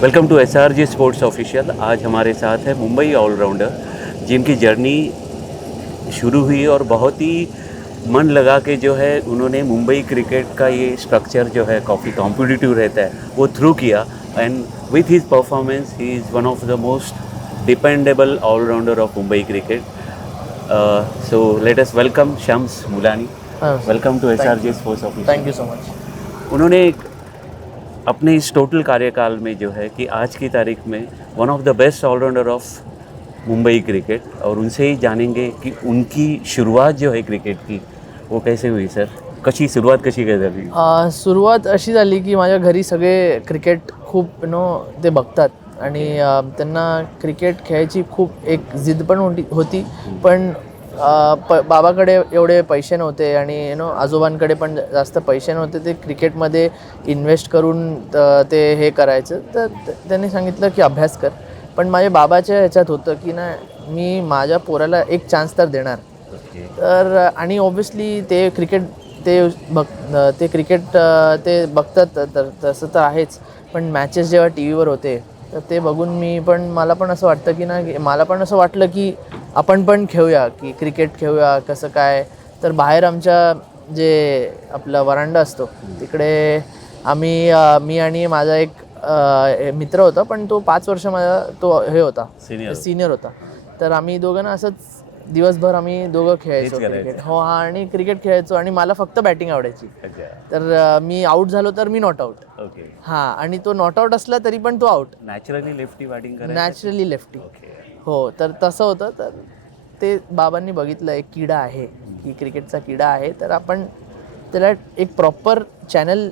Welcome to SRG sports official. आज हमारे साथ है मुंबई ऑलराउंडर जिनकी जर्नी शुरू हुई और बहुत ही मन लगा के जो है उन्होंने मुंबई क्रिकेट का ये स्ट्रक्चर जो है काफ़ी कॉम्पिटिटिव रहता है वो थ्रू किया। And with his performance he is one of the most dependable allrounder of Mumbai cricket. So let us welcome Shams Mulani. Welcome to SRG sports official. Thank you so much. उन्होंने अपने इस टोटल कार्यकाल में जो है कि आज की तारीख में one of the best allrounder of Mumbai cricket, और उनसे ही जानेंगे कि उनकी शुरुआत जो है क्रिकेट की वो कैसे हुई सर, सुरुवात कशी काय झाली? सुरुवात अशी झाली की माझ्या घरी सगळे क्रिकेट खूप ते बघतात आणि त्यांना क्रिकेट खेळायची खूप एक जिद्द पण होती पण बाबाकडे एवढे पैसे नव्हते आणि आजोबांकडे पण जास्त पैसे नव्हते ते क्रिकेटमध्ये इन्व्हेस्ट करून ते हे करायचं. तर त्यांनी सांगितलं की अभ्यास कर. पण माझ्या बाबाच्या ह्याच्यात होतं की ना मी माझ्या पोराला एक चान्स तर देणार. तर आणि ऑब्व्हियसली ते क्रिकेट ते क्रिकेट ते बघतात तर तसं तर आहेच. पण मॅचेस जेव्हा टी व्हीवर होते तर ते बघून मला पण असं वाटतं की ना मला पण असं वाटलं की आपण पण खेळूया, की क्रिकेट खेळूया कसं काय. तर बाहेर आमच्या जे आपला वरांडा असतो तिकडे मी आणि माझा एक मित्र होता पण तो 5 वर्ष माझा तो हे होता सिनियर होता. तर आम्ही दोघं असंच दिवसभर आम्ही दोघं खेळायचो क्रिकेट. हो आणि क्रिकेट खेळायचो आणि मला फक्त बॅटिंग आवडायची. तर मी आऊट झालो तर मी नॉट आऊट. हां आणि तो नॉट आऊट असला तरी पण तो आऊट. Naturally lefty. हो तर तसं होतं. तर ते बाबांनी बघितलं एक किडा आहे की क्रिकेटचा किडा आहे तर आपण त्याला एक प्रॉपर चॅनल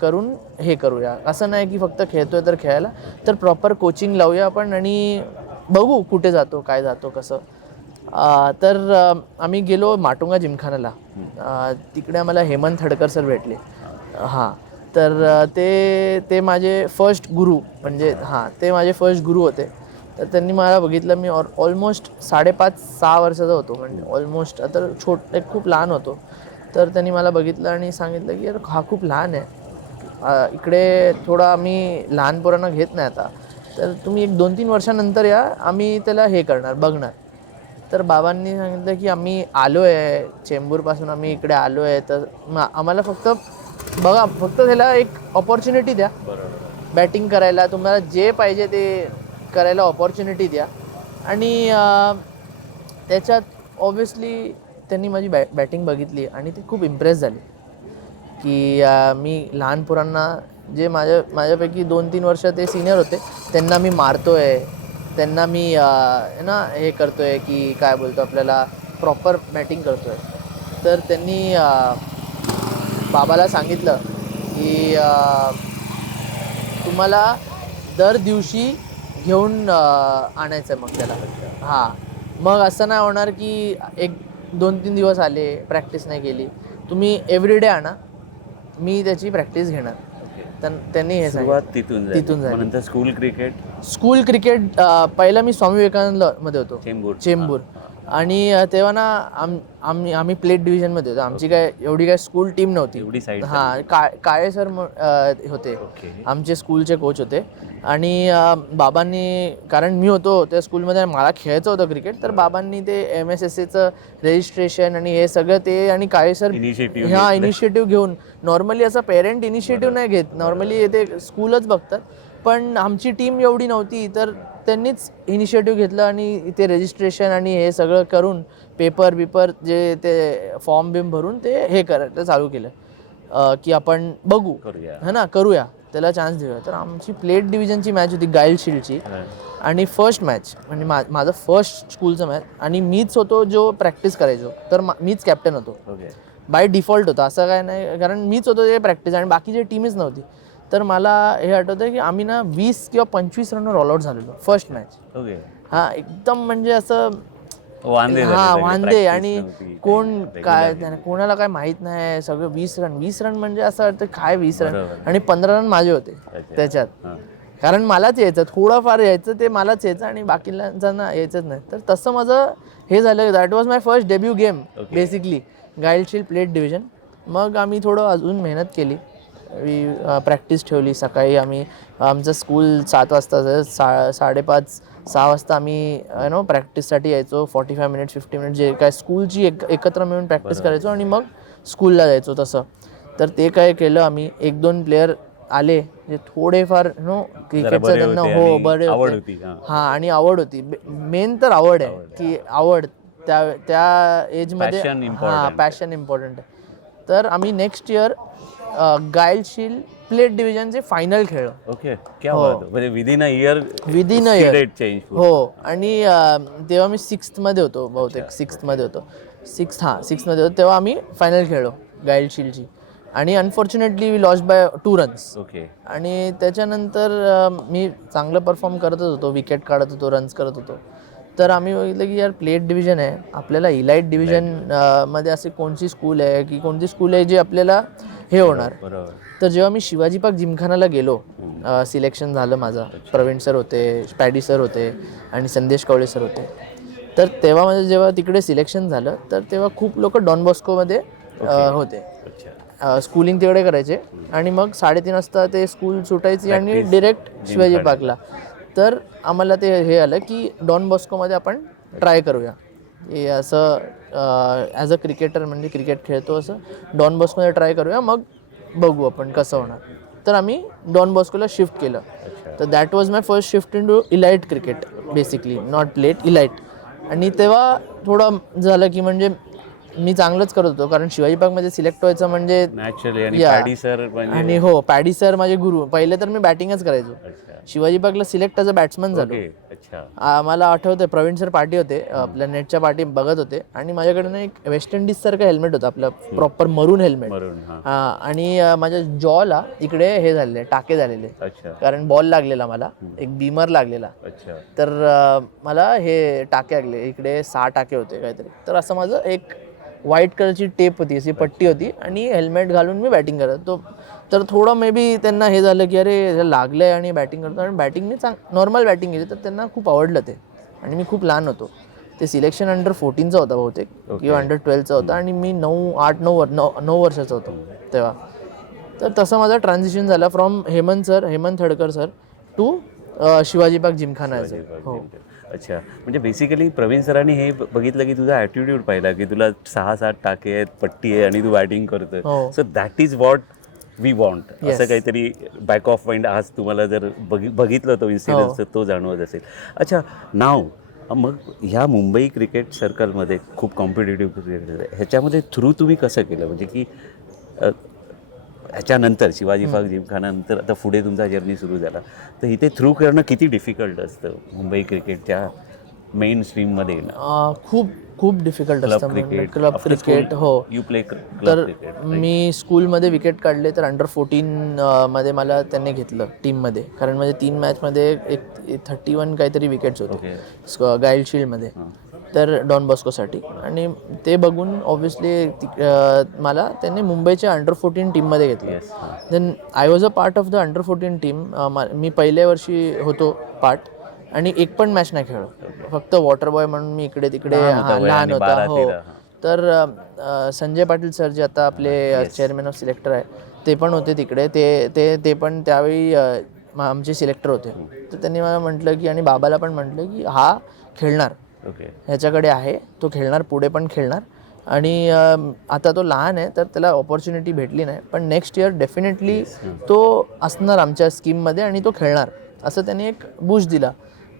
करून हे करूया. असं नाही की फक्त खेळतोय तर खेळायला, तर प्रॉपर कोचिंग लावूया आपण आणि बघू कुठे जातो काय जातो कसं. तर आम्ही गेलो माटुंगा जिमखानाला. तिकडे आम्हाला हेमंत हडकर सर भेटले. हां तर ते माझे फर्स्ट गुरु म्हणजे ते माझे फर्स्ट गुरु होते. तर त्यांनी मला बघितलं. मी ऑलमोस्ट 5.5-6 वर्षाचा होतो म्हणजे ऑलमोस्ट आता खूप लहान होतो. तर त्यांनी मला बघितलं आणि सांगितलं की यार हा खूप लहान आहे, इकडे थोडा आम्ही लहान पोरांना घेत नाही आता, तर तुम्ही 1-2-3 वर्षानंतर या, आम्ही त्याला हे करणार बघणार. तर बाबांनी सांगितलं की आम्ही आलो आहे चेंबूरपासून, आम्ही इकडे आलो आहे तर आम्हाला फक्त त्याला एक ऑपॉर्च्युनिटी द्या बॅटिंग करायला, तुम्हाला जे पाहिजे ते करायला ऑपॉर्च्युनिटी द्या. आणि त्याच्यात ऑब्व्हियसली त्यांनी माझी बॅटिंग बघितली आणि ती खूप इम्प्रेस झाली की मी लहान पोरांना जे माझ्यापैकी 2-3 वर्ष ते सिनियर होते त्यांना मी मारतो आहे, त्यांना मी हे करतो आहे की काय बोलतो आपल्याला प्रॉपर बॅटिंग करतो आहे. तर त्यांनी बाबाला सांगितलं की तुम्हाला दर दिवशी घेऊन आणायचं आहे मग त्याला. हां मग असं नाही होणार की 1-2-3 दिवस आले प्रॅक्टिस नाही केली, तुम्ही एव्हरीडे आणा, मी त्याची प्रॅक्टिस घेणार. त्यांनी हे सुरुवात तिथून झाली. स्कूल क्रिकेट पहिला मी स्वामी विवेकानंदमध्ये होतो चेंबूर. आणि तेव्हा ना आम्ही प्लेट डिव्हिजनमध्ये होतो. आमची एवढी काय स्कूल टीम नव्हती. हां काळे सर होते आमचे स्कूलचे कोच होते. आणि बाबांनी, कारण मी होतो त्या स्कूलमध्ये मला खेळायचं होतं क्रिकेट, तर बाबांनी ते MSSAचं रजिस्ट्रेशन आणि हे सगळं ते आणि काळे सर इनिशिएटिव्ह घेऊन, नॉर्मली असं पेरेंट इनिशिएटिव्ह नाही घेत, नॉर्मली ते स्कूलच बघतात. पण आमची टीम एवढी नव्हती तर त्यांनीच इनिशिएटिव्ह घेतलं आणि ते रजिस्ट्रेशन आणि हे सगळं करून पेपर जे ते फॉर्म भरून ते हे करायला चालू केलं की आपण बघू करूया त्याला चान्स देऊया. तर आमची प्लेट डिव्हिजनची मॅच होती गाईल शिल्डची आणि फर्स्ट मॅच म्हणजे माझं फर्स्ट स्कूलचं मॅच आणि मीच होतो जो प्रॅक्टिस करायचो. तर मीच कॅप्टन होतो बाय डिफॉल्ट होतं, असं काय नाही, कारण मीच होतो ते प्रॅक्टिस आणि बाकीची टीमच नव्हती. तर मला हे आठवतं की आम्ही ना 20 किंवा 25 रनवर ऑल आउट झालेलो फर्स्ट मॅच. हां एकदम म्हणजे असं वांदे आणि कोणाला काय माहीत नाही, सगळं 20 रन म्हणजे असं वाटतं काय 20 रन आणि 15 रन माझे होते त्याच्यात, कारण मलाच यायचं, थोडंफार यायचं ते मलाच यायचं आणि बाकीच्यांना यायचंच नाही. तर तसं माझं हे झालं. That was my first debut game basically, गाईल शिल्ड प्लेट डिव्हिजन. मग आम्ही थोडं अजून मेहनत केली प्रॅक्टिस ठेवली. सकाळी आम्ही आमचं स्कूल 7 वाजता असायचं. 5:30-6 वाजता आम्ही प्रॅक्टिससाठी यायचो. 45 मिनिट्स 50 मिनिट्स जे काय स्कूलची एकत्र मिळून प्रॅक्टिस करायचो आणि मग स्कूलला जायचो तसं. तर ते काय केलं आम्ही, 1-2 प्लेयर आले जे थोडेफार क्रिकेटचं त्यांना बरे होते. हां, आणि आवड होती. मेन तर आवड आहे की आवड त्या एजमध्ये पॅशन इम्पॉर्टंट आहे. तर आम्ही नेक्स्ट इयर गायलशील प्लेट डिव्हिजनचे फायनल खेळलो. ओके, क्या बात आहे. म्हणजे विदिन अ इयर चेंज. हो, आणि तेव्हा मी 6th मध्ये होतो बहुतेक. 6th मध्ये होतो. 6th मध्ये होतो तेव्हा आम्ही फायनल खेळलो गायलशीलची. आणि unfortunately we lost by 2 runs. Okay. आणि त्याच्यानंतर मी चांगलं परफॉर्म करतच होतो, विकेट काढत होतो, रन्स करत होतो. तर आम्ही बघितलं की यार प्लेट डिव्हिजन आहे, आपल्याला इलाइट डिव्हिजन मध्ये असे कोणची स्कूल आहे की कोणती स्कूल आहे जी आपल्याला हे होणार. तर जेव्हा मी शिवाजी पार्क जिमखानाला गेलो, सिलेक्शन झालं माझं. प्रवीण सर होते, पॅडी सर होते आणि संदेश कवळे सर होते. तर तेव्हा माझं जेव्हा तिकडे सिलेक्शन झालं तर तेव्हा खूप लोक डॉन बॉस्कोमध्ये होते. स्कूलिंग तिकडे करायचे आणि मग 3:30 वाजता ते स्कूल सुटायची आणि डिरेक्ट शिवाजी पार्कला. तर आम्हाला ते हे आलं की डॉन बॉस्कोमध्ये आपण ट्राय करूया हे असं ॲज अ क्रिकेटर, म्हणजे क्रिकेट खेळतो असं डॉन बॉस्कोमध्ये ट्राय करूया, मग बघू आपण कसं होणार. तर आम्ही डॉन बॉस्कोला शिफ्ट केलं. तर that was my first shift into elite cricket, basically not plate, elite. आणि तेव्हा थोडं झालं की म्हणजे मी चांगलंच करत होतो, कारण शिवाजी पार्कमध्ये सिलेक्ट व्हायचं म्हणजे नॅचरली. आणि हो, पॅडी सर माझे गुरु. पहिले तर मी बॅटिंगच करायचो. शिवाजी पार्कला सिलेक्ट ॲज अ बॅट्समन झालो. मला आठवतंय प्रवीण सर पार्टी होते आपल्या नेटच्या पार्टी बघत होते आणि माझ्याकडे एक वेस्ट इंडिज सारखं हेल्मेट होतं आपलं, प्रॉपर मरून हेल्मेट. आणि माझ्या जॉला इकडे हे झालेले टाके झालेले, कारण बॉल लागलेला मला, एक बीमर लागलेला. तर मला हे टाके लागले इकडे, 6 टाके होते काहीतरी. तर असं माझं एक व्हाईट कलरची टेप होती, अशी पट्टी होती आणि हेल्मेट घालून मी बॅटिंग करत होतो. तर थोडं मे बी त्यांना हे झालं की अरे लागलं आहे आणि बॅटिंग करतो, आणि बॅटिंग मी नॉर्मल बॅटिंग केली. तर त्यांना खूप आवडलं ते, आणि मी खूप लहान होतो. ते सिलेक्शन अंडर 14चा होता बहुतेक किंवा अंडर 12चा होता, आणि मी 9 वर्षाचा होतो तेव्हा. तर तसं माझं ट्रान्झिशन झालं from Hemant Hadkar sir to Shivaji park Gymkhana. हो. अच्छा, म्हणजे बेसिकली प्रवीण सरांनी हे बघितलं की तुझा ॲटिट्यूड पाहिला की तुला 6-7 टाके आहेत, पट्टी आहे आणि तू बॅटिंग करतोय. So that is what we want. असं काहीतरी बॅक ऑफ माइंड आज तुम्हाला जर बघितलं तो इन्सिडन्स तर तो जाणवत असेल. अच्छा, नाव मग ह्या मुंबई क्रिकेट सर्कलमध्ये खूप कॉम्पिटेटिव्ह क्रिकेट आहे, ह्याच्यामध्ये थ्रू तुम्ही कसं केलं, म्हणजे की ह्याच्यानंतर शिवाजी पार्क जिमखानानंतर आता पुढे तुमचा जर्नी सुरू झाला, तर इथे थ्रू करणं किती डिफिकल्ट असतं मुंबई क्रिकेटच्या मेन स्ट्रीममध्ये? खूप डिफिकल्ट असतं क्लब क्रिकेट. हो, यू प्ले. तर मी स्कूलमध्ये विकेट काढले, तर अंडर 14 मध्ये मला त्यांनी घेतलं टीममध्ये, कारण म्हणजे 3 मॅचमध्ये एक 31 काहीतरी विकेट्स होते गाईल शील्डमध्ये, तर डॉन बॉस्कोसाठी. आणि ते बघून ऑब्व्हियसली मला त्यांनी मुंबईच्या अंडर 14 टीममध्ये घेतलं. Then I was a part of the under 14 team. मी पहिल्या वर्षी होतो पार्ट, आणि एक पण मॅच नाही खेळलो, फक्त वॉटर बॉय म्हणून मी इकडे तिकडे लहान होता. हो. तर संजय पाटील सर जे आता आपले चेअरमॅन ऑफ सिलेक्टर आहे, ते पण होते तिकडे. ते पण त्यावेळी आमचे सिलेक्टर होते. तर त्यांनी मला म्हटलं की, आणि बाबाला पण म्हटलं की हा खेळणार, ह्याच्याकडे आहे, तो खेळणार, पुढे पण खेळणार. आणि आता तो लहान आहे तर त्याला ऑपॉर्च्युनिटी भेटली नाही, पण नेक्स्ट इयर डेफिनेटली तो असणार आमच्या स्कीममध्ये आणि तो खेळणार, असं त्यांनी एक बूस्ट दिला.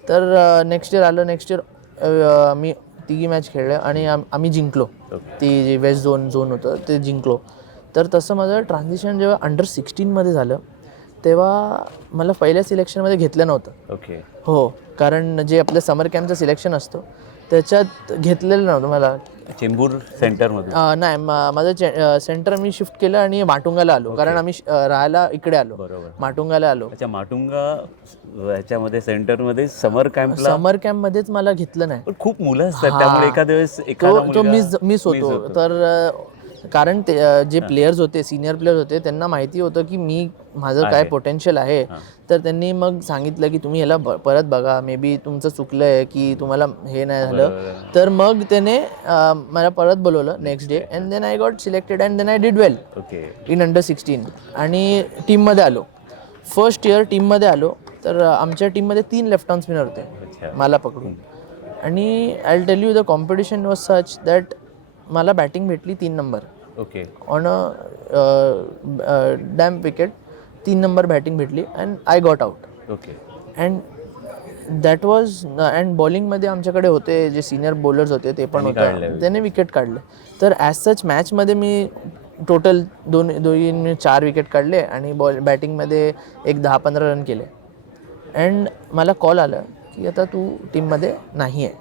तर नेक्स्ट इयर आलं. नेक्स्ट इयर मी 3 मॅच खेळले आणि आम्ही जिंकलो. ती जी वेस्ट झोन होतं ते जिंकलो. तर तसं माझं ट्रान्झिशन जेव्हा अंडर 16मध्ये झालं, तेव्हा मला पहिल्या सिलेक्शनमध्ये घेतलं नव्हतं. हो, कारण जे आपलं समर कॅम्पचं सिलेक्शन असतं त्याच्यात घेतलेलं नव्हतं मला. चेंबूर सेंटरमध्ये नाही, माझं सेंटर मी शिफ्ट केलं आणि माटुंगाला आलो, कारण आम्ही राहायला इकडे आलो, माटुंगाला आलो. अच्छा, माटुंगा ह्याच्यामध्ये सेंटरमध्ये समर कॅम्पमध्येच मला घेतलं नाही. खूप मुलं असतात त्यामुळे एखाद्या वेळेस तो मिस होतो. तर कारण ते जे प्लेयर्स होते, सिनियर प्लेयर्स होते, त्यांना माहिती होतं की माझं काय पोटेन्शियल आहे. तर त्यांनी मग सांगितलं की तुम्ही ह्याला परत बघा, मे बी तुमचं चुकलं आहे की तुम्हाला हे नाही झालं. तर मग त्याने मला परत बोलवलं next day and then I got selected and then I did well in अंडर-16 आणि टीममध्ये आलो. फर्स्ट इयर टीममध्ये आलो तर आमच्या टीममध्ये 3 लेफ्ट आर्म स्पिनर होते मला पकडून. आणि I will tell you the competition was such that मला बॅटिंग भेटली 3 number on a damn wicket. 3 number batting भेटली and I got out. And that was and बॉलिंगमध्ये आमच्याकडे होते जे सिनियर बॉलर्स होते ते पण होते, त्याने विकेट काढले. तर ॲज सच मॅचमध्ये मी टोटल दोन 4 विकेट काढले आणि बॅटिंगमध्ये एक 10-15 रन केले. अँड मला कॉल आला की आता तू टीममध्ये नाही आहे,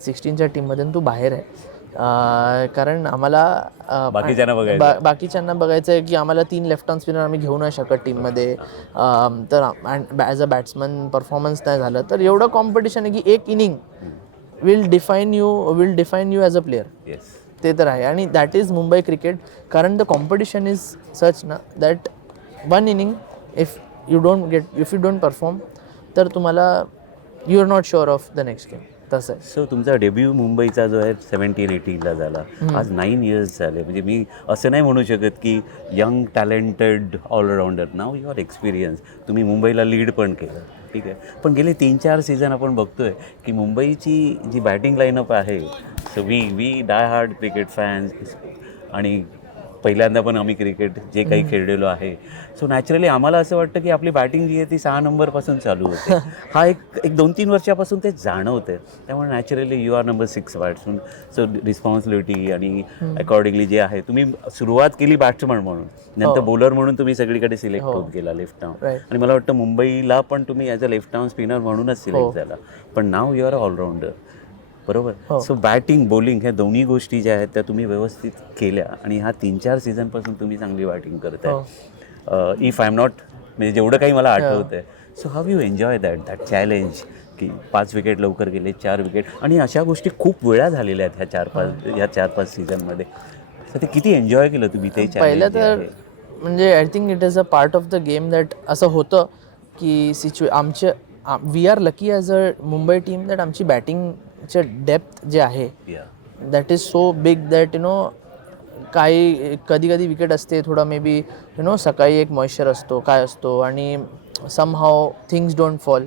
16च्या टीममध्ये तू बाहेर आहे. कारण आम्हाला बाकीच्यांना बघायचं आहे की आम्हाला 3 लेफ्ट आर्म स्पिनर आम्ही घेऊ नाही शकत टीममध्ये. तर ॲज अ बॅट्समन परफॉर्मन्स नाही झालं तर एवढं कॉम्पिटिशन आहे की एक inning will define you as a player. ते तर आहे. आणि दॅट इज मुंबई क्रिकेट. कारण द कॉम्पिटिशन इज सच ना that one inning if you don't perform तर तुम्हाला you are not sure of the next game. तसं आहे. सो तुमचा डेब्यू मुंबईचा जो आहे 17-18ला झाला, आज 9 इयर्स झाले. म्हणजे मी असं नाही म्हणू शकत की young talented allrounder. Now your experience. तुम्ही मुंबईला लीड पण केलं, ठीक आहे. पण गेले 3-4 सीझन आपण बघतोय की मुंबईची जी बॅटिंग लाईनअप आहे, so we die hard cricket fans आणि पहिल्यांदा पण आम्ही क्रिकेट जे काही खेळलेलो आहे. सो नॅचरली आम्हाला असं वाटतं की आपली बॅटिंग जी आहे ती 6 नंबरपासून चालू होते. हा एक 2-3 वर्षापासून ते जाणवतं. त्यामुळे naturally you are number 6 batsman. So responsibility आणि अकॉर्डिंगली जे आहे, तुम्ही सुरुवात केली बॅट्समन म्हणून, नंतर बॉलर म्हणून तुम्ही सगळीकडे सिलेक्ट होत गेला लेफ्ट आर्म. आणि मला वाटतं मुंबईला पण तुम्ही as a left arm spinner म्हणूनच सिलेक्ट झाला. पण नाव यू आर ऑलराऊंडर, बरोबर. सो बॅटिंग बॉलिंग ह्या दोन्ही गोष्टी ज्या आहेत त्या तुम्ही व्यवस्थित केल्या आणि ह्या 3-4 सीझनपासून तुम्ही चांगली बॅटिंग करताय. इफ आय एम नॉट, म्हणजे जेवढं काही मला आठवतं आहे. So how you enjoy that challenge की 5 विकेट लवकर गेले, 4 विकेट, आणि अशा गोष्टी खूप वेळा झालेल्या आहेत ह्या 4-5 सीझनमध्ये. तर ते किती एन्जॉय केलं तुम्ही ते चॅलेंज? पहिलं तर म्हणजे I think it is a part of the game that असं होतं की we are lucky as a Mumbai team that आमची बॅटिंगचे डेप्थ जे आहे that is so big that काही कधी विकेट असते थोडा मे बी सकाळी एक मॉइश्चर असतो काय असतो आणि somehow things don't fall,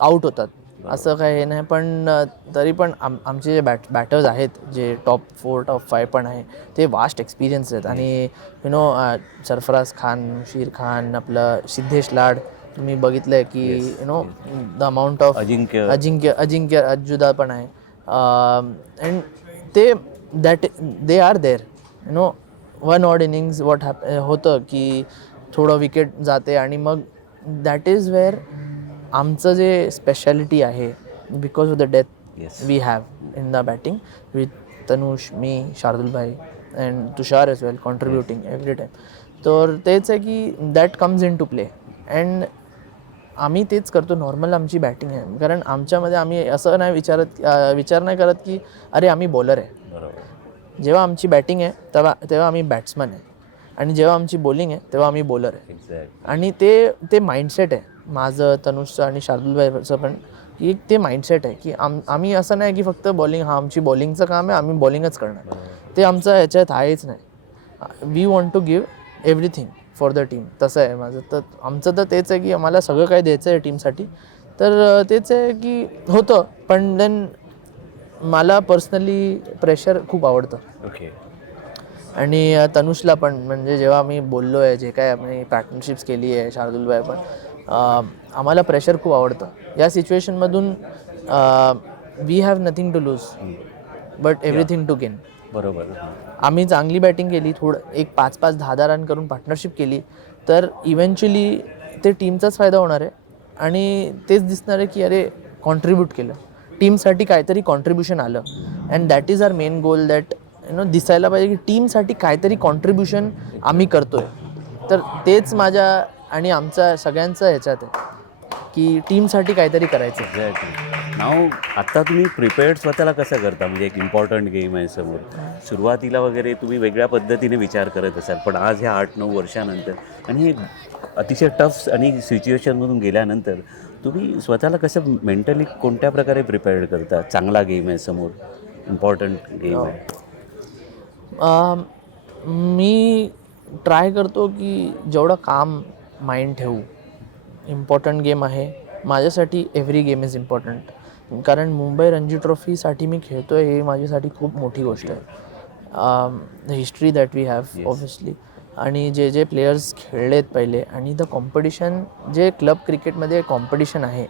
out होतात. असं काही हे नाही. पण तरी पण आमचे जे बॅटर्स आहेत जे टॉप 4 टॉप 5 पण आहे ते वास्ट एक्सपिरियन्स आहेत. आणि सरफराज खान, मुशीर खान, आपलं सिद्धेश लाड तुम्ही बघितलं आहे की द अमाऊंट ऑफ अजिंक्य अज्जुदा पण आहे. And they are there. One odd innings होतं की थोडं विकेट जाते आणि मग दॅट इज वेअर आमचं जे स्पेशालिटी आहे बिकॉज ऑफ द डेथ we have in the batting with Tanush, मी, शार्दुल भाई and Tushar as well contributing every time. तर तेच आहे की that comes in to play. And आम्ही तेच करतो. नॉर्मल आमची बॅटिंग आहे कारण आमच्यामध्ये आम्ही असं नाही विचार नाही करत की अरे आम्ही बॉलर आहे. जेव्हा आमची बॅटिंग आहे तेव्हा आम्ही बॅट्समन आहे आणि जेव्हा आमची बॉलिंग आहे तेव्हा आम्ही बॉलर आहे. आणि ते माइंडसेट आहे माझं, तनुषचं आणि शार्दुल भाईचं पण, की ते माइंडसेट आहे की आम्ही असं नाही की फक्त बॉलिंग, आमची बॉलिंगचं काम आहे आम्ही बॉलिंगच करणार, ते आमचं ह्याच्यात आहेच नाही. We want to give everything for the team. तसं आहे माझं. तर आमचं तर तेच आहे की आम्हाला सगळं काही द्यायचं आहे टीमसाठी. तर तेच आहे की होतं. पण देन मला पर्सनली प्रेशर खूप आवडतं. आणि तनुषला पण, म्हणजे जेव्हा आम्ही बोललो आहे, जे काय आम्ही पार्टनरशिप्स केली आहे, शार्दुल भाई पण, आम्हाला प्रेशर खूप आवडतं. या सिच्युएशनमधून we have nothing to lose but everything to gain. बरोबर. आम्ही चांगली बॅटिंग केली, एक 5-5, 10-10 रन करून पार्टनरशिप केली तर इव्हेंच्युअली ते टीमचाच फायदा होणार आहे. आणि तेच दिसणार आहे की अरे कॉन्ट्रीब्यूट केलं, टीमसाठी काहीतरी कॉन्ट्रीब्युशन आलं. And that is our main goal that दिसायला पाहिजे की टीमसाठी काहीतरी कॉन्ट्रीब्युशन आम्ही करतो आहे. तर तेच माझ्या आणि आमच्या सगळ्यांचं ह्याच्यात आहे की टीमसाठी काहीतरी करायचं. नाव आता तुम्ही प्रिपेअर्ड स्वतःला कसं करता, म्हणजे एक इम्पॉर्टंट गेम आहे समोर, सुरुवातीला वगैरे तुम्ही वेगळ्या पद्धतीने विचार करत असाल, पण आज ह्या 8-9 वर्षानंतर आणि हे अतिशय टफ आणि सिच्युएशनमधून गेल्यानंतर तुम्ही स्वतःला कसं मेंटली कोणत्या प्रकारे प्रिपेअर्ड करता? चांगला गेम आहे समोर, इम्पॉर्टंट गेम आहे. मी ट्राय करतो की जेवढं काम माइंड ठेवू. इम्पॉर्टंट गेम आहे माझ्यासाठी. Every game is important. कारण मुंबई रणजी ट्रॉफीसाठी मी खेळतो आहे, हे माझ्यासाठी खूप मोठी गोष्ट आहे. The history that we have obviously, आणि जे जे प्लेयर्स खेळलेत पहिले, आणि द कॉम्पिटिशन जे क्लब क्रिकेटमध्ये कॉम्पिटिशन आहे,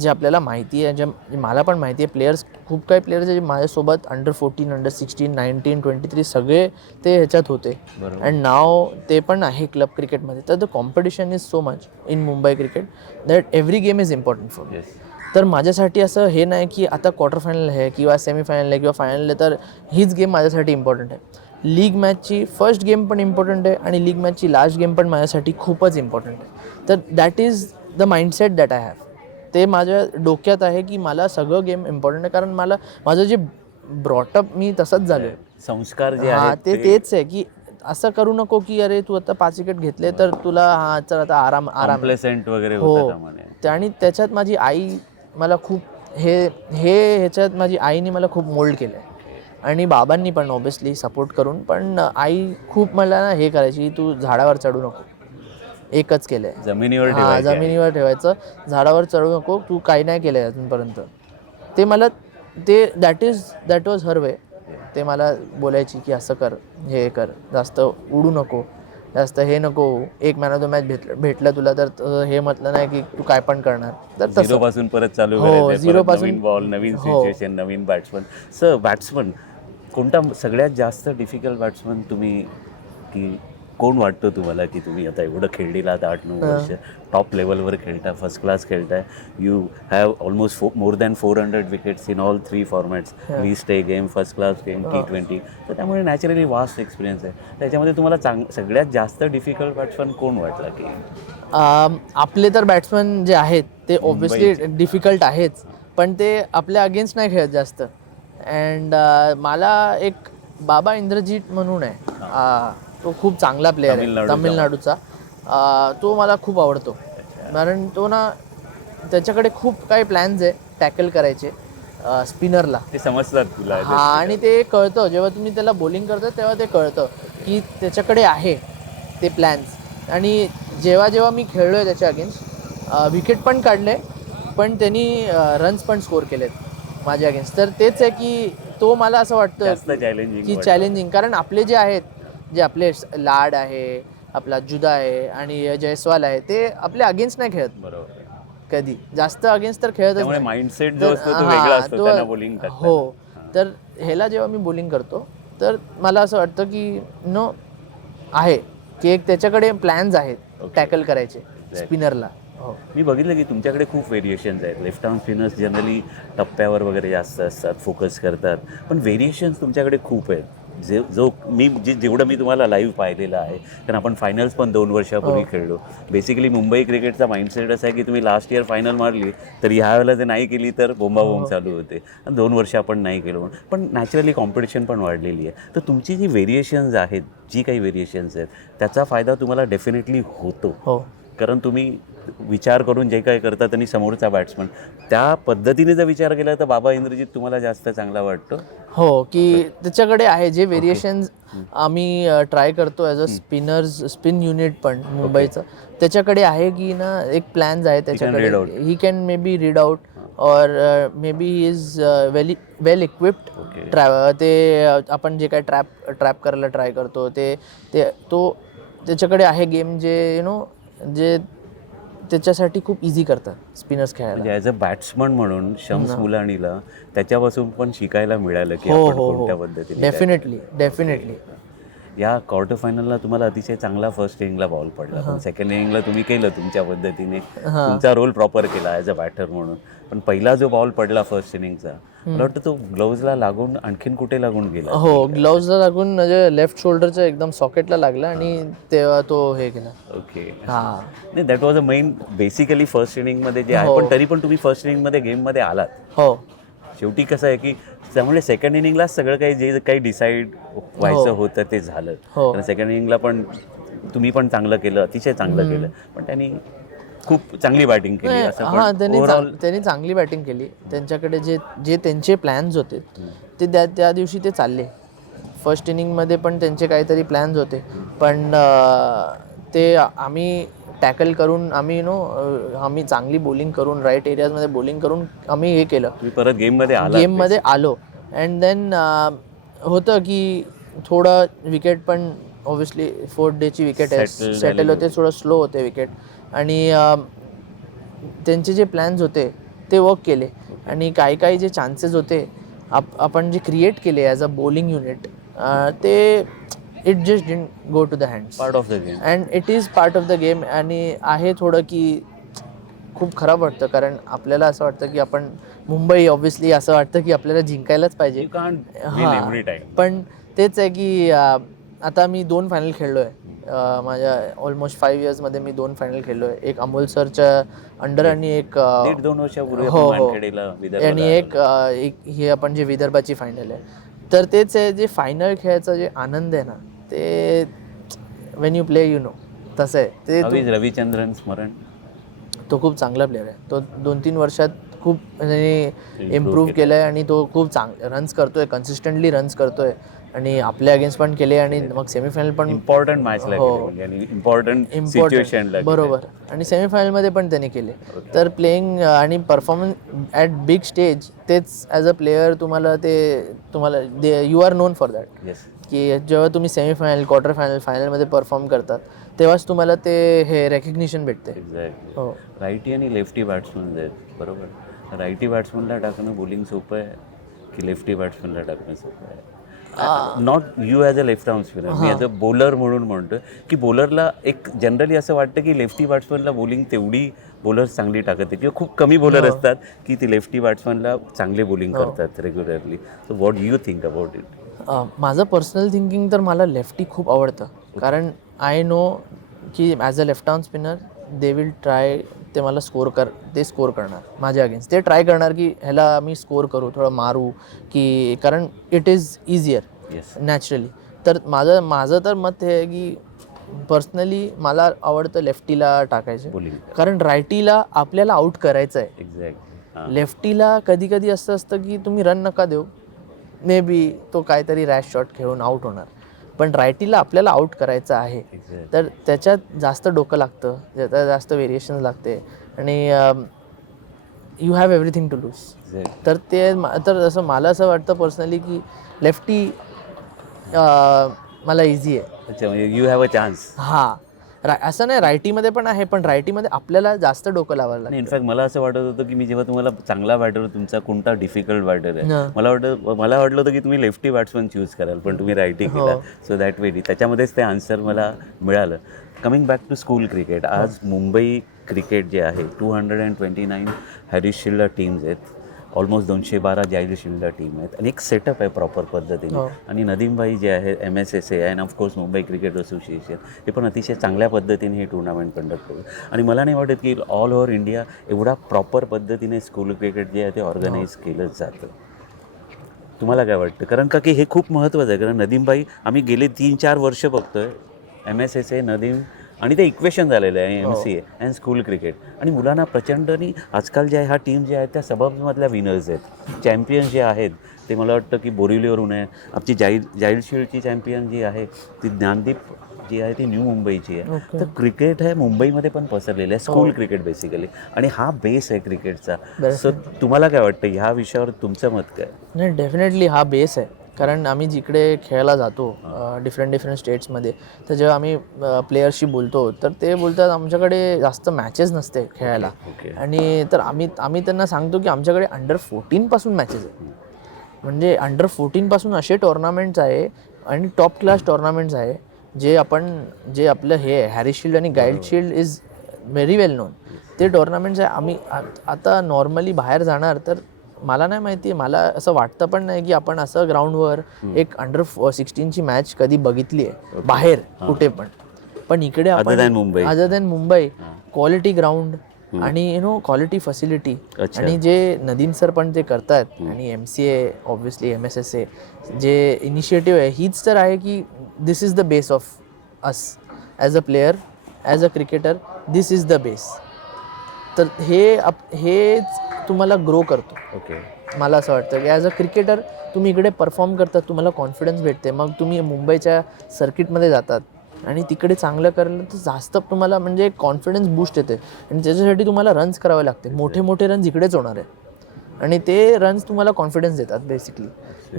जे आपल्याला माहिती आहे, जे मला पण माहिती आहे. प्लेयर्स, खूप काही प्लेयर्स जे माझ्यासोबत अंडर-14, अंडर-16, 19, 23 सगळे ते ह्याच्यात होते, अँड नाव ते पण आहे क्लब क्रिकेटमध्ये. तर the competition is so much in Mumbai cricket that every game is important for me. तर माझ्यासाठी असं हे नाही की आता क्वार्टर फायनल आहे किंवा सेमीफायनल आहे किंवा फायनल आहे तर हीच गेम माझ्यासाठी इम्पॉर्टंट आहे. लीग मॅचची फर्स्ट गेम पण इम्पॉर्टंट आहे आणि लीग मॅचची लास्ट गेम पण माझ्यासाठी खूपच इम्पॉर्टंट आहे. तर that is the mindset that I have. ते माझ्या डोक्यात आहे की मला सगळं गेम इम्पॉर्टंट आहे, कारण मला माझं जे ब्रॉटअप मी तसंच झालो, संस्कार जे हां आहेत तेच आहे की असं करू नको की अरे तू आता 5 विकेट घेतले तर तुला हां चल आता आराम कॉम्प्लेसेंट वगैरे हो. होतं त्यामुळे. आणि त्याच्यात माझी आई मला खूप ह्याच्यात माझी आईने मला खूप मोल्ड केलं आहे, आणि बाबांनी पण ऑब्व्हियसली सपोर्ट करून. पण आई खूप मला ना हे करायची, तू झाडावर चढू नको. एकच केलं आहे, जमिनीवर हां ठेवायचं आहे. जमिनीवर ठेवायचं, झाडावर चढू नको. तू काही नाही केलं आहे अजूनपर्यंत. ते मला दॅट वॉज हर वे. ते मला बोलायची की असं कर, हे कर, जास्त उडू नको, जास्त हे नको. एक मॅन ऑफ द मॅच भेटलं तुला तर हे म्हटलं नाही की तू काय पण करणार. तर झिरो पासून परत चालू हो, करायचं, झिरो परत पासून. नवीन बॉल, नवीन हो. सिच्युएशन, नवीन बॅट्समन. बॅट्समन कोणता सगळ्यात जास्त डिफिकल्ट बॅट्समन तुम्ही, की कोण वाटतं तुम्हाला की तुम्ही आता एवढं खेळलेला आता 8-9 वर्ष टॉप लेवलवर खेळता, फर्स्ट क्लास खेळताय, you have almost more than 400 wickets in all 3 formats, list A game, first class game, T20. तर त्यामुळे नॅचरली वास्ट एक्सपिरियन्स आहे. त्याच्यामध्ये तुम्हाला सगळ्यात जास्त डिफिकल्ट बॅट्समन कोण वाटला? की आपले तर बॅट्समन जे आहेत ते ऑब्व्हियसली डिफिकल्ट आहेच, पण ते आपल्या अगेन्स्ट नाही खेळत जास्त. अँड मला एक बाबा इंद्रजीत म्हणून आहे, तो खूप चांगला प्लेअर आहे तामिळनाडूचा. तो मला खूप आवडतो, कारण तो ना त्याच्याकडे खूप काही प्लॅन्स आहे टॅकल करायचे स्पिनरला. ते समजतात तुला? हां, आणि ते कळतं जेव्हा तुम्ही त्याला बॉलिंग करता तेव्हा ते कळतं की त्याच्याकडे आहे ते प्लॅन्स. आणि जेव्हा मी खेळलो आहे त्याच्या अगेन्स्ट, विकेट पण काढले, पण त्यांनी रन्स पण स्कोर केलेत माझ्या अगेन्स्ट. तर तेच आहे की तो मला असं वाटतं की चॅलेंजिंग, कारण आपले जे आहेत, जे आपले लाड आहे, आपला जुदा आहे आणि जयस्वाल आहे, ते आपल्या अगेन्स्ट नाही खेळत. बरोबर. कधी जास्त अगेन्स्ट तर खेळतच त्यामुळे नाही. माइंडसेट जो असतो तो वेगळा असतो त्यांना बॉलिंग करताना. हो. तर ह्याला जेव्हा मी बॉलिंग करतो तर मला असं वाटतं की नो आहे की एक त्याच्याकडे प्लॅन्स आहेत टॅकल करायचे स्पिनरला. हो. मी बघितलं की तुमच्याकडे खूप व्हेरिएशन्स आहेत. लेफ्ट आर्म स्पिनर्स जनरली टप्प्यावर वगैरे जास्त असतात, फोकस करतात, पण व्हेरिएशन्स तुमच्याकडे खूप आहेत. जेवढं मी तुम्हाला लाईव्ह पाहिलेलं आहे, कारण आपण फायनल्स पण 2 वर्षापूर्वी खेळलो. बेसिकली मुंबई क्रिकेटचा माइंडसेट असा आहे की तुम्ही लास्ट इयर फायनल मारली तर ह्या वेळेला ते नाही केली तर बोंबाबोंब चालू होते. 2 वर्ष आपण नाही केलो, पण नॅचरली कॉम्पिटिशन पण वाढलेली आहे. तर तुमची जी व्हेरिएशन्स आहेत, जी काही व्हेरिएशन्स आहेत, त्याचा फायदा तुम्हाला डेफिनेटली होतो, कारण तुम्ही विचार करून जे काही करतात आणि समोरचा बॅट्समन त्या पद्धतीने जर विचार केला तर बाबा इंद्रजीत तुम्हाला जास्त चांगला वाटतो. हो, की त्याच्याकडे आहे जे व्हेरिएशन्स आम्ही ट्राय करतो ॲज अ स्पिन युनिट पण मुंबईचं. त्याच्याकडे आहे की ना एक प्लॅन्स आहे त्याच्याकडे. He can may be read out और may be he is well equipped. ते आपण जे काय ट्रॅप करायला ट्राय करतो ते त्याच्याकडे आहे गेम जे जे त्याच्यासाठी खूप इझी करतात स्पिनर्स खेळायला. म्हणजे ॲज अ बॅट्समन म्हणून शम्स मुलानीला त्याच्यापासून पण शिकायला मिळालं की आपण कोणत्या पद्धतीने. डेफिनेटली. या क्वार्टर फायनलला तुम्हाला अतिशय चांगला फर्स्ट इनिंगला बॉल पडला, पण सेकंड इनिंगला तुम्ही केलं तुमच्या पद्धतीने, तुमचा रोल प्रॉपर केला ॲज अ बॅटर म्हणून. पण पहिला जो बॉल पडला फर्स्ट इनिंगचा, मला वाटतं तो ग्लोव्जला लागून आणखीन कुठे लागून गेला. हो, ग्लोव्जला लागून म्हणजे लेफ्ट शोल्डरच्या एकदम सॉकेटला लागला आणि तेव्हा तो हे केला. ओके. हां, नाही, that was a main basically first इनिंगमध्ये जे आहे, पण तरी पण तुम्ही फर्स्ट इनिंगमध्ये गेममध्ये आलात. हो शेवटी कसं आहे की त्यामुळे सेकंड इनिंगला सगळं काही जे काही डिसाईड व्हायचं होतं ते झालं. कारण सेकंड इनिंगला पण तुम्ही पण चांगलं केलं, अतिशय चांगलं केलं, पण त्यांनी खूप चांगली बॅटिंग केली असं. हां, ओव्हरऑल त्यांनी चांगली बॅटिंग केली. त्यांच्याकडे जे त्यांचे प्लॅन्स होते ते त्या दिवशी ते चालले. फर्स्ट इनिंगमध्ये पण त्यांचे काहीतरी प्लॅन्स होते, पण ते आम्ही टॅकल करून आम्ही चांगली बॉलिंग करून राईट एरियाजमध्ये बॉलिंग करून आम्ही हे केलं, तुम्ही परत गेममध्ये आलो. अँड देन होतं की थोडं विकेट पण ऑब्व्हियसली 4th डेची विकेट आहे, सेटल होते, थोडं स्लो होते विकेट. आणि त्यांचे जे प्लॅन्स होते ते वर्क केले आणि काही जे चान्सेस होते आपण जे क्रिएट केले ॲज अ बॉलिंग युनिट, ते it just didn't go to the hands. Part of the game. And it is part of the game. आणि आहे थोडं की खूप खराब वाटतं, कारण आपल्याला असं वाटतं की आपण मुंबई ऑब्व्हियसली असं वाटतं की आपल्याला जिंकायलाच पाहिजे. You can't win every time. पण तेच आहे की आता मी 2 फायनल खेळलो आहे. माझ्या ऑलमोस्ट 5 इयर्समध्ये मी 2 फायनल खेळलो आहे. एक अमोल सरच्या अंडर आणि एक 1.5-2 वर्षापूर्वी वानखेडेला विदर्भाला आणि एक हे आपण जे विदर्भाची फायनल आहे. तर तेच आहे, जे फायनल खेळायचा जे आनंद आहे ना, ते Wien you play you know तसं आहे ते. रविचंद्रन स्मरण, तो खूप चांगला प्लेअर आहे. तो 2-3 वर्षात खूप इम्प्रूव्ह केलं आहे आणि तो खूप रन्स करतोय, कन्सिस्टंटली रन्स करतोय आणि आपल्या अगेन्स्ट पण केले आणि मग सेमीफायनल पण इम्पॉर्टंट मॅचला केले आणि इम्पॉर्टंट सिच्युएशनला. बरोबर. आणि सेमीफायनलमध्ये पण त्यांनी केले. तर प्लेइंग आणि परफॉर्मन्स ॲट बिग स्टेज, तेच ॲज अ प्लेयर तुम्हाला you are known for that. की जेव्हा तुम्ही सेमीफायनल, क्वार्टर फायनल, फायनलमध्ये परफॉर्म करतात तेव्हाच तुम्हाला ते हे रेकग्निशन भेटते. एक्झॅक्टली. हो. रायटी आणि लेफ्टी बॅट्समन आहेत, बरोबर. रायटी बॅट्समनला टाकणं बॉलिंग सोपं आहे की लेफ्टी बॅट्समनला टाकणं सोपं आहे? Not you as a left arm spinner, me as a bowler म्हणून म्हणतो की बॉलरला एक जनरली असं वाटतं की लेफ्टी बॅट्समनला बॉलिंग तेवढी बॉलर्स चांगली टाकत आहे किंवा खूप कमी बॉलर असतात की ती लेफ्टी बॅट्समनला चांगले बॉलिंग करतात regularly. So what you think about it? माझं पर्सनल थिंकिंग तर मला लेफ्टी खूप आवडतं, कारण आय नो की as a left arm spinner they will try, ते मला स्कोर करणार माझ्या अगेन्स्ट. ते ट्राय करणार की ह्याला मी स्कोर करू, थोडं मारू, की कारण इट इज इझियर नॅचरली. तर माझं तर मत हे आहे की पर्सनली मला आवडतं लेफ्टीला टाकायचं, कारण रायटीला आपल्याला आऊट करायचं आहे. एक्झॅक्टली. लेफ्टीला कधी कधी असं असतं की तुम्ही रन नका देऊ, मे बी तो काहीतरी रॅश शॉट खेळून आऊट होणार, पण रायटीला आपल्याला आऊट करायचं आहे. तर त्याच्यात जास्त डोकं लागतं, त्याच्यात जास्त व्हेरिएशन लागते आणि you have everything to lose. तर असं मला असं वाटतं पर्सनली की लेफ्टी मला इझी आहे. अच्छा, म्हणजे यू हॅव अ चान्स. हां, असं नाही, रायटीमध्ये पण आहे, पण रायटीमध्ये आपल्याला जास्त डोकं लावायला लागतं. इनफॅक्ट मला असं वाटत होतं की मी जेव्हा तुम्हाला चांगला बॅटर, तुमचा कोणता डिफिकल्ट बॅटर आहे, मला वाटलं होतं की तुम्ही लेफ्टी बॅट्समन चूज कराल, पण तुम्ही रायटी केला. सो दॅट वे त्याच्यामध्येच ते आन्सर मला मिळालं. Coming back to school cricket, आज मुंबई क्रिकेट जे आहे 229 हॅरिस शिल्डा टीम्स आहेत, ऑलमोस्ट 212 जाईल शिल्डा टीम आहेत आणि एक सेटअप आहे प्रॉपर पद्धतीने. आणि नदीमभाई जे आहे MSSA and of course Mumbai cricket association, हे पण अतिशय चांगल्या पद्धतीने हे टुर्नामेंट कंडक्ट करतो. आणि मला नाही वाटत की ऑल ओव्हर इंडिया एवढा प्रॉपर पद्धतीने स्कूल क्रिकेट जे आहे ते ऑर्गनाईज केलं जातं. तुम्हाला काय वाटतं? कारण का की हे खूप महत्त्वाचं आहे, कारण नदीमभाई आम्ही गेले 3-4 वर्ष बघतोय, MSSA, नदीम आणि ते इक्वेशन झालेलं आहे MCA अँड स्कूल क्रिकेट. आणि मुलांना प्रचंड, आणि आजकाल ज्या ह्या टीम ज्या आहेत त्या सबमधल्या विनर्स आहेत. चॅम्पियन जे आहेत ते मला वाटतं की बोरिवलीवरून आहे. आमची जाईल शील्डची चॅम्पियन जी आहे ती ज्ञानदीप जी आहे ती न्यू मुंबईची आहे. तर क्रिकेट हे मुंबईमध्ये पण पसरलेलं आहे, स्कूल क्रिकेट बेसिकली, आणि हा बेस आहे क्रिकेटचा. सो तुम्हाला काय वाटतं ह्या विषयावर तुमचं मत काय? नाही, डेफिनेटली हा बेस आहे, कारण आम्ही जिकडे खेळायला जातो डिफरंट स्टेट्समध्ये, तर जेव्हा आम्ही प्लेयर्सशी बोलतो तर ते बोलतात आमच्याकडे जास्त मॅचेस नसते खेळायला. आणि तर आम्ही त्यांना सांगतो की आमच्याकडे अंडर 14 पासून मॅचेस आहे, म्हणजे अंडर 14 पासून असे टुर्नामेंट्स आहे आणि टॉप क्लास टुर्नामेंट्स आहे जे आपलं हे हॅरी शिल्ड आणि guide shield is very well non. ते टुर्नामेंट्स आहे. आम्ही आता नॉर्मली बाहेर जाणार तर मला नाही माहिती, मला असं वाटतं पण नाही की आपण असं ग्राउंडवर एक अंडर-16ची मॅच कधी बघितली आहे बाहेर कुठे पण इकडे आपण other than Mumbai quality ground आणि क्वालिटी फॅसिलिटी आणि जे नदीम सर पण ते करतात आणि MCA ऑब्व्हियसली MSSA जे इनिशिएटिव्ह आहे हीच तर आहे की this is the base of us as a player, as a cricketer, this is the base. तर हेच तुम्हाला ग्रो करतो. ओके, मला असं वाटतं की ॲज अ क्रिकेटर तुम्ही इकडे परफॉर्म करतात, तुम्हाला कॉन्फिडन्स भेटते, मग तुम्ही मुंबईच्या सर्किटमध्ये जातात आणि तिकडे चांगलं करलं तर जास्त तुम्हाला म्हणजे कॉन्फिडन्स बूस्ट येते आणि त्याच्यासाठी तुम्हाला रन्स करावे लागते. मोठे मोठे रन्स इकडेच होणार आहे आणि ते रन्स तुम्हाला कॉन्फिडन्स देतात बेसिकली.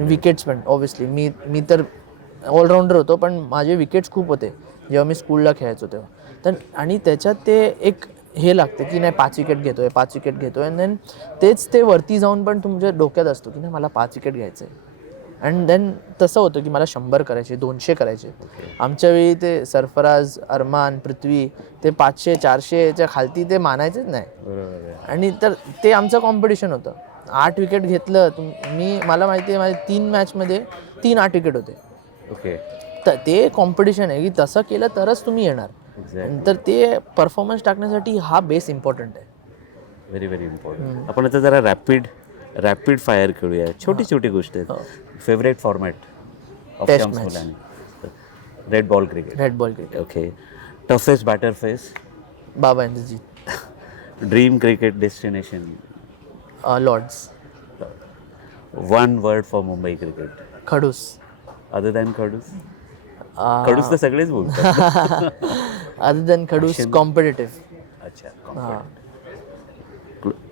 विकेट्स पण ऑब्व्हियसली मी तर ऑलराऊंडर होतो पण माझे विकेट्स खूप होते जेव्हा मी स्कूलला खेळायचो तेव्हा. तर आणि त्याच्यात ते एक हे लागते की नाही 5 विकेट घेतो अँड देन तेच ते वरती जाऊन पण तुमच्या डोक्यात असतो की नाही मला 5 विकेट घ्यायचं आहे. अँड देन तसं होतं की मला 100 करायचे, 200 करायचे. आमच्या वेळी ते सरफराज, अरमान, पृथ्वी ते 500 400च्या खालती ते मानायचेच नाही. आणि तर ते आमचं कॉम्पिटिशन होतं. 8 विकेट घेतलं मला माहिती आहे माझ्या 3 मॅचमध्ये 3 8 विकेट होते. ओके, तर ते कॉम्पिटिशन आहे की तसं केलं तरच तुम्ही येणार. तर ते परफॉर्मन्स टाकण्यासाठी हा बेस इम्पॉर्टंट आहे. Very very important. आपण आता जरा रॅपिड फायर खेळूया. छोटी गोष्ट आहेत. Favourite format of Test Shams match. Mulani? Red ball cricket. Okay. Toughest batter face? Baba Indrajith. Dream cricket destination? Lord's. One word for Mumbai cricket? खडूस. अदर दॅन खडूस? खडूस तर सगळेच बोलतात. अदर दॅन खडूस कॉम्पिटेटिव्ह. अच्छा, हां.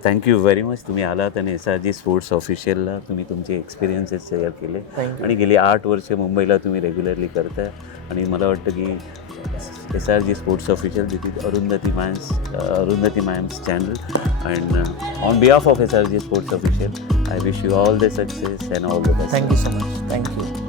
Thank you very much. तुम्ही आलात आणि SRG स्पोर्ट्स ऑफिशियलला तुम्ही तुमचे एक्सपिरियन्सेस शेअर केले आणि गेली 8 वर्ष मुंबईला तुम्ही रेग्युलरली करताय आणि मला वाटतं की SRG sports official this is Arundhati ma'am's channel and on behalf of SRG sports official I wish you all the success and all the best. Thank you so much. Thank you.